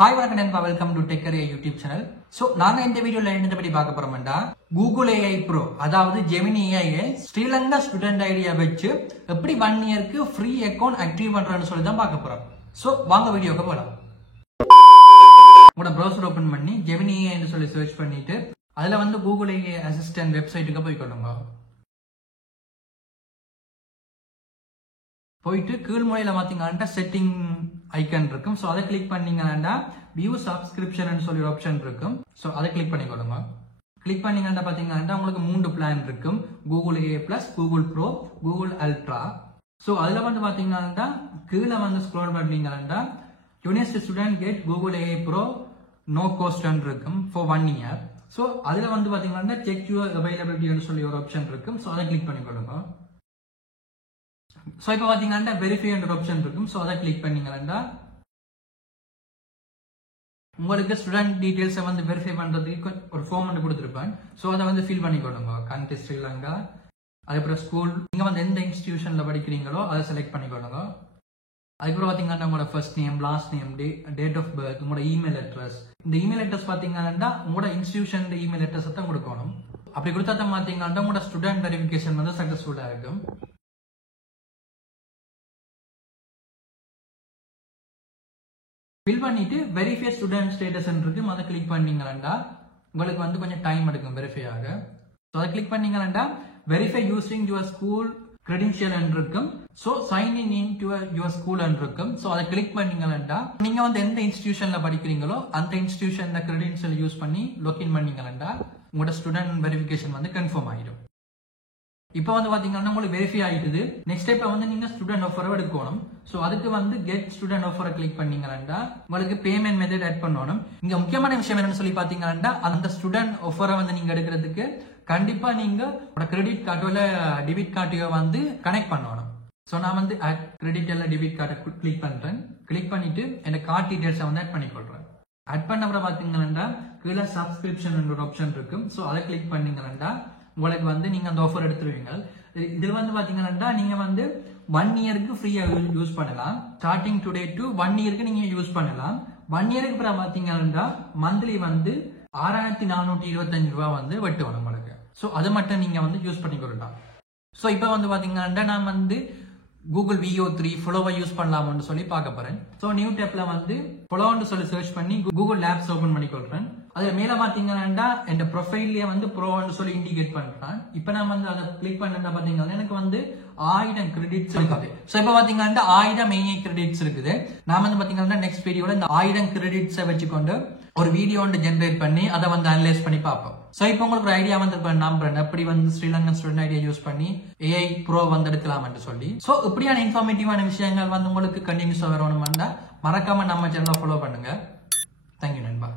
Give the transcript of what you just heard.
Hi, welcome to Tech Career YouTube channel. So, நாங்க இந்த வீடியோல என்ன பத்தி பார்க்க போறோம்னா Google AI Pro அதாவது Gemini AI Sri Lanka student idea வச்சு எப்படி 1 இயருக்கு ஃப்ரீ அக்கவுண்ட் ஆக்டிவ் பண்றேன்னு சொல்லி தான் பார்க்க போறோம். சோ, வாங்க வீடியோக்கு போலாம். உங்க browser ஓபன் பண்ணி Gemini AI ன்னு சொல்லி சர்ச் பண்ணிட்டு அதுல வந்து Google AI அசிஸ்டன்ட் வெப்சைட்டுக்கு போய் கொள்ளுங்க. போயிட்டு கீழ் மூலையில பாத்தீங்கன்னா செட்டிங் ஐக்கன் இருக்கும். சோ அதை கிளிக் பண்ணீங்கன்னா வியூ சப்ஸ்கிரிப்ஷன் சொல்லி ஒரு ஆப்ஷன் இருக்கும். சோ அதை கிளிக் பண்ணிக்கொள்ளுங்க. கிளிக் பண்ணீங்கன்னா பாத்தீங்கன்னா உங்களுக்கு 3 பிளான் இருக்கும். Google AI Plus, Google Pro, Google Ultra. So அதுல வந்து பாத்தீங்கன்னா கீழே வந்து ஸ்க்ரோல் பண்ணீங்கன்னா university student get Google AI Pro no cost இருக்கும் for 1 year. சோ அதுல வந்து பாத்தீங்கன்னா செக் யுவர் அவைலபிலிட்டி சொல்லி ஒரு ஆப்ஷன் இருக்கும். சோ அதை கிளிக் பண்ணிக்கொள்ளுங்க. சோ இப்போ பாத்தீங்கன்னா வெரிஃபை என்ற ஆப்ஷன் இருக்கும். சோ அதை கிளிக் பண்ணீங்கன்னா உங்களுக்கு ஸ்டூடண்ட் டீடைல்ஸ் வந்து வெரிஃபை பண்றதுக்கு ஒரு ஃபார்ம் வந்து கொடுத்திருப்பேன். சோ அதை வந்து ஃபில் பண்ணிக்கொள்ளுங்க. கண்ட்ரி ஸ்ரீலங்கா, அதுக்கப்புறம் ஸ்கூல், நீங்க வந்து எந்த இன்ஸ்டிடியூஷன்ல படிக்கிறீங்களோ அதை செலக்ட் பண்ணிக்கொள்ளுங்க. அதுக்கப்புறம் பாத்தீங்கன்னா உங்களோட first name, last name, date of birth, உங்களோட இமெயில் அட்ரஸ். இந்த இமெயில் அட்ரஸ் பாத்தீங்கன்னா உங்களோட இன்ஸ்டிடியூஷன் இமெயில் அட்ரஸ் தான் கொடுக்கணும். அப்படி கொடுத்தா தான் பாத்தீங்கன்னா உங்களோட ஸ்டூடெண்ட் வெரிஃபிகேஷன் வந்து சக்சஸ்ஃபுல்லா இருக்கும். ஃபில் பண்ணிட்டு வெரிஃபை ஸ்டூடெண்ட் ஸ்டேட்டஸ் இருக்கு. அதை கிளிக் பண்ணீங்கன்னா உங்களுக்கு வந்து கொஞ்சம் டைம் எடுக்கும் வெரிஃபை ஆக. ஸோ அதை கிளிக் பண்ணீங்கன்னா verify using your school credential இருக்கும். So sign in to your school இருக்கும். ஸோ அதை கிளிக் பண்ணீங்கன்னா நீங்க வந்து எந்த இன்ஸ்டிடியூஷன்ல படிக்கிறீங்களோ அந்த இன்ஸ்டிடியூஷன்ல கிரெடென்ஷியல் யூஸ் பண்ணி லாகின் பண்ணீங்கன்னா உங்களோட ஸ்டூடெண்ட் வெரிஃபிகேஷன் வந்து கன்ஃபார்ம் ஆயிடும். இப்போ வந்து பாத்தீங்கன்னா உங்களுக்கு வெரிஃபை ஆயிடுது. நெக்ஸ்ட் ஸ்டெப் வந்து நீங்க ஸ்டூடெண்ட் ஆஃபரை எடுக்கணும். சோ அதுக்கு வந்து கெட் ஸ்டூடெண்ட் ஆஃபரை கிளிக் பண்ணீங்கன்னா உங்களுக்கு பேமெண்ட் மெத்தட் ஆட் பண்ணணும். இங்க முக்கியமான விஷயம் என்னன்னு சொல்லி பாத்தீங்கன்னா அந்த ஸ்டூடெண்ட் ஆஃபரை வந்து நீங்க எடுக்கிறதுக்கு கண்டிப்பா நீங்க கிரெடிட் கார்டோ இல்ல டெபிட் கார்டையோ வந்து கனெக்ட் பண்ணணும். சோ நான் வந்து கிரெடிட் இல்ல டெபிட் கார்டை கிளிக் பண்றேன். கிளிக் பண்ணிட்டு என் கார்டு டீடைல்ஸை வந்து ஆட் பண்ணிக்கொள்றேன். ஆட் பண்ண அப்புறம் பாத்தீங்கன்னா கீழே சப்ஸ்கிரிப்ஷன் ஒரு ஆப்ஷன் இருக்கும். சோ அதை கிளிக் பண்ணீங்கன்னா உங்களுக்கு வந்து நீங்க அந்த ஆஃபர் எடுத்துருவீங்க. இதுல வந்து பாத்தீங்கன்னா நீங்க வந்து 1 இயருக்கு ஃப்ரீயா யூஸ் பண்ணலாம். ஸ்டார்டிங் டுடே டு 1 இயருக்கு நீங்க யூஸ் பண்ணலாம். 1 இயருக்கு அப்புறம் பாத்தீங்கன்னா மந்த்லி வந்து 6425 ரூபாய் வந்து வெட்டுவோம் உங்களுக்கு. சோ அது மட்டும் நீங்க வந்து யூஸ் பண்ணிக்கொள்ளலாம். சோ இப்போ வந்து பாத்தீங்கன்னா நான் வந்து Google VO3 ஃபாலோவை யூஸ் பண்ணலாம்னு சொல்லி பார்க்க போறேன். சோ நியூ டேப்ல வந்து ஃபாலோன்னு சொல்லி சர்ச் பண்ணி Google Labs ஓபன் பண்ணி கொள்றேன். அதுல மேல பாத்தீங்கன்னா என் ப்ரொஃபைல்ல வந்து ப்ரோன்னு சொல்லி இண்டிகேட் பண்றேன். இப்போ நான் வந்து அதை கிளிக் பண்ணா பாத்தீங்கன்னா எனக்கு வந்து 1000 கிரெடிட்ஸ் இருக்குது. சோ இப்போ பாத்தீங்கன்னா 1000 AI கிரெடிட்ஸ் இருக்குது. நான் வந்து பாத்தீங்கன்னா நெக்ஸ்ட் வீடியோல இந்த 1000 கிரெடிட்ஸை வச்சுக்கொண்டு ஒரு வீடியோ வந்து ஜெனரேட் பண்ணி அதை வந்து அனலைஸ் பண்ணி பார்ப்போம். சோ இப்போ உங்களுக்கு ஒரு ஐடியா வந்து நம்புறேன் எப்படி வந்து ஸ்ரீலங்கன் ஸ்டூடெண்ட் ஐடியா யூஸ் பண்ணி AI Pro வந்து எடுக்கலாம்னு சொல்லி. சோ இப்படியான இன்ஃபார்மேட்டிவான விஷயங்கள் வந்து உங்களுக்கு கண்டினியூஸா வரணும்னா மறக்காம நம்ம சேனலை ஃபாலோ பண்ணுங்க. தேங்க்யூ நண்பா.